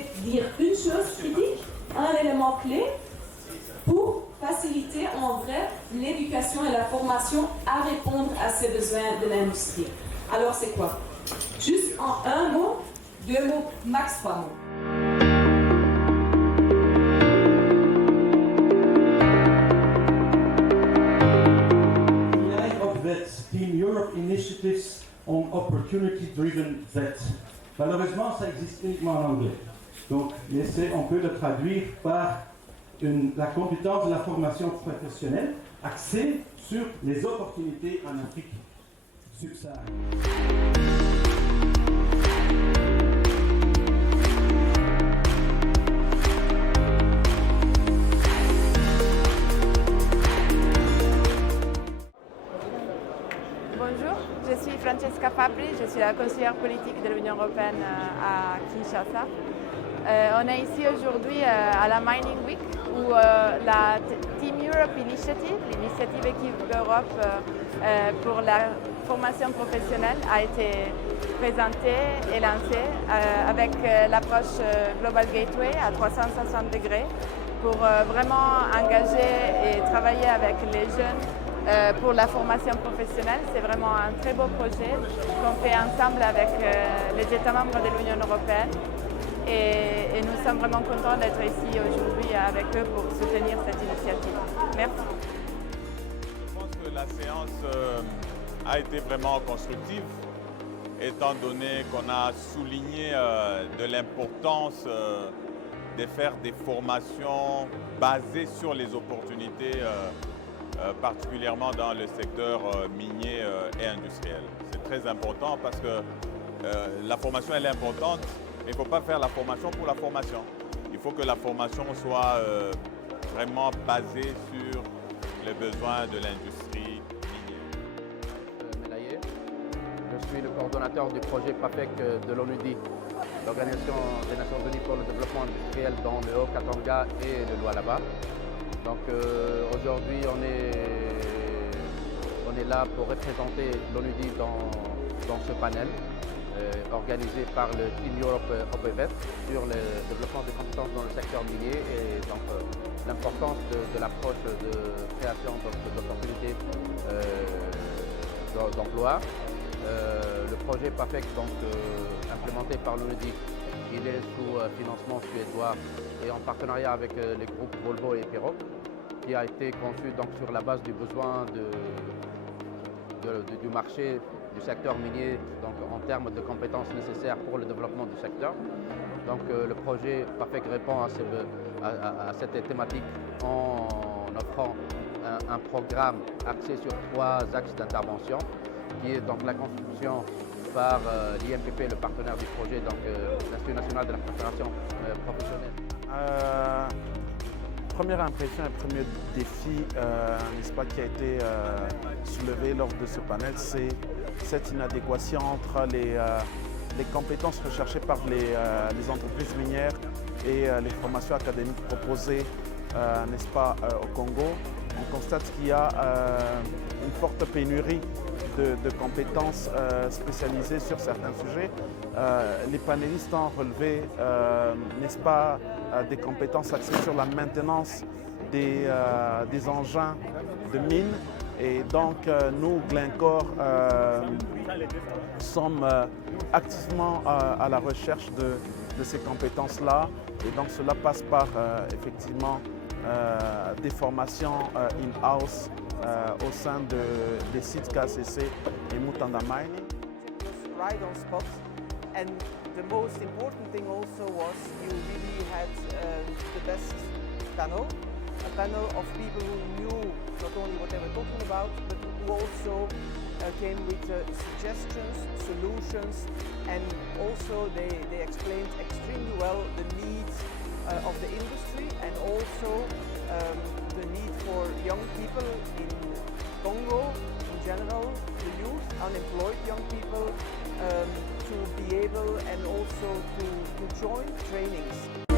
voulais dire une chose critique, un élément clé pour faciliter en vrai l'éducation et la formation à répondre à ces besoins de l'industrie. Alors c'est quoi? Juste en un mot, deux mots, max 3 mots. Team Europe Initiatives on Opportunity-Driven VET. Malheureusement, ça existe uniquement en anglais. Donc, on peut le traduire par la compétence de la formation professionnelle axée sur les opportunités en Afrique subsaharienne. Bonjour, je suis Francesca Fabri, je suis la conseillère politique de l'Union européenne à Kinshasa. On est ici aujourd'hui à la Mining Week où la Team Europe Initiative, l'initiative Équipe Europe pour la formation professionnelle, a été présentée et lancée avec l'approche Global Gateway à 360 degrés pour vraiment engager et travailler avec les jeunes pour la formation professionnelle. C'est vraiment un très beau projet qu'on fait ensemble avec les États membres de l'Union européenne et nous sommes vraiment contents d'être ici aujourd'hui avec eux pour soutenir cette initiative. Merci. Je pense que la séance a été vraiment constructive étant donné qu'on a souligné de l'importance de faire des formations basées sur les opportunités particulièrement dans le secteur minier et industriel. C'est très important parce que la formation elle est importante, mais il ne faut pas faire la formation pour la formation. Il faut que la formation soit vraiment basée sur les besoins de l'industrie minière. Je suis le coordonnateur du projet PAPEC de l'ONUDI, l'Organisation des Nations Unies pour le développement industriel dans le Haut-Katanga et le Lualaba. Donc aujourd'hui, on est là pour représenter l'ONUDI dans ce panel organisé par le Team Europe OPVET sur le développement des compétences dans le secteur minier et donc l'importance de l'approche de création d'opportunités d'emploi. Le projet PAPEC, donc implémenté par l'ONUDI, il est sous financement suédois et en partenariat avec les groupes Volvo et Epiroc, qui a été conçu donc, sur la base du besoin du marché du secteur minier, donc en termes de compétences nécessaires pour le développement du secteur. Donc le projet PAPEC répond à cette thématique en offrant un programme axé sur 3 axes d'intervention, qui est donc la construction par l'IMPP, le partenaire du projet, donc l'Institut national de la préparation professionnelle. Première impression et premier défi n'est-ce pas, qui a été soulevé lors de ce panel, c'est cette inadéquation entre les compétences recherchées par les entreprises minières et les formations académiques proposées n'est-ce pas, au Congo. On constate qu'il y a une forte pénurie de compétences spécialisées sur certains sujets. Les panélistes ont relevé, n'est-ce pas, des compétences axées sur la maintenance des engins de mine. Et donc, nous, Glencore, sommes activement à la recherche de ces compétences-là. Et donc, cela passe par, effectivement, des formations in-house au sein des sites KCC et Mutanda Mining. Right on spot, and the most important thing also was you really had the best panel, a panel of people who knew not only what they were talking about, but who also came with suggestions, solutions, and also they explained extremely well the needs of the industry and also the need for young people in Congo in general, the youth, unemployed young people, to be able and also to join trainings.